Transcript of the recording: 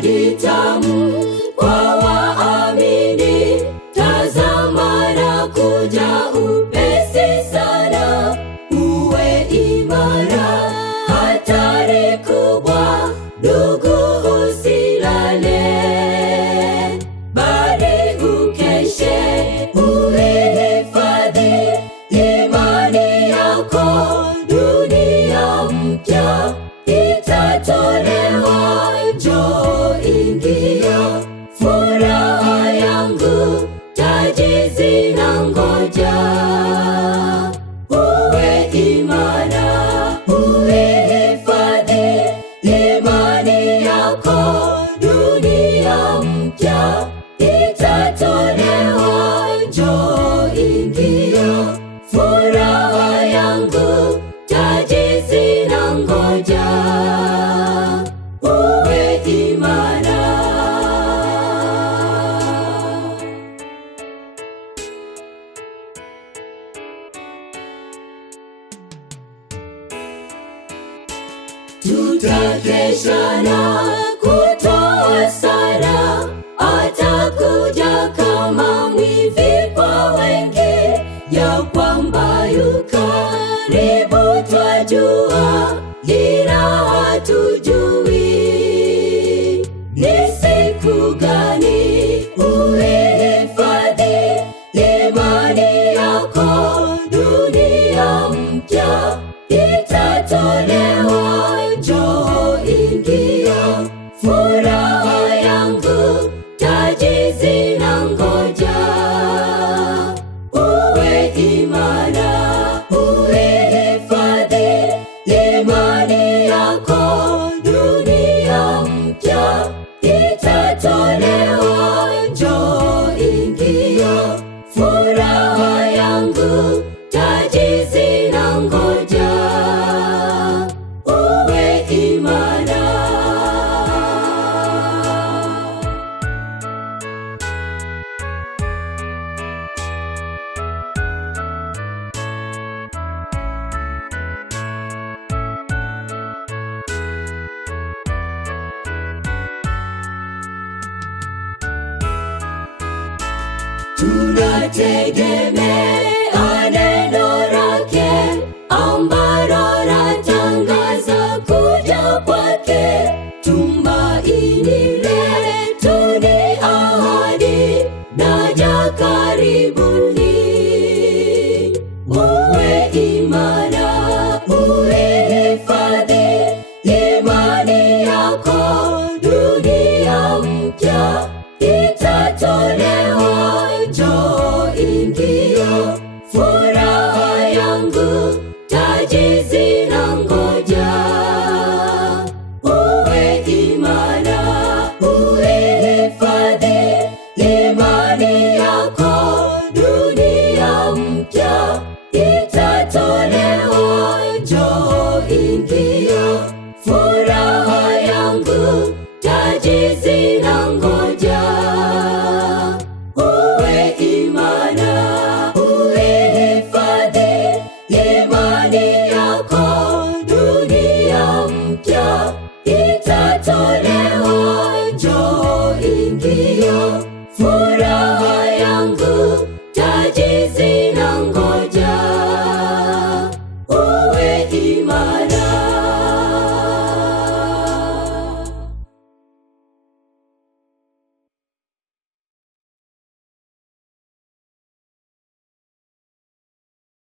ahadi tamu kwa waamini. Tazama na kuja upesi sana, uwe imara, hatari kubwa, ndugu usilale, bali ukeshe, uihifadhi imani yako. Dunia mpya itatolewa, njoo ingia, furaha yangu, taji zinangoja. Uwe imara, uihifadhi imani yako. Dunia mpya itatolewa, njoo ingia, furaha yangu, taji zinangoja. Uwe imara. Tutakesha na kutoa sala, atakuja kama mwivi kwa wengi, ya kwamba yu karibu twajua, ila hatujui ni siku gani. Uihifadhi imani yako. Dunia mpya itatolewa, njoo ingia, furaha yangu, taji zinangoja. Uwe imara, uihifadhi imani yako. Dunia mpya itatolewa, njoo ingia, furaha yangu, taji zinangoja. Uwe imara. Tunategemea neno lake, ambalo latangaza kuja kwake. Tumaini letu ni ahadi, naja karibuni. Uwe imara, uihifadhi imani yako. Dunia mpya itatolewa, njoo ingia,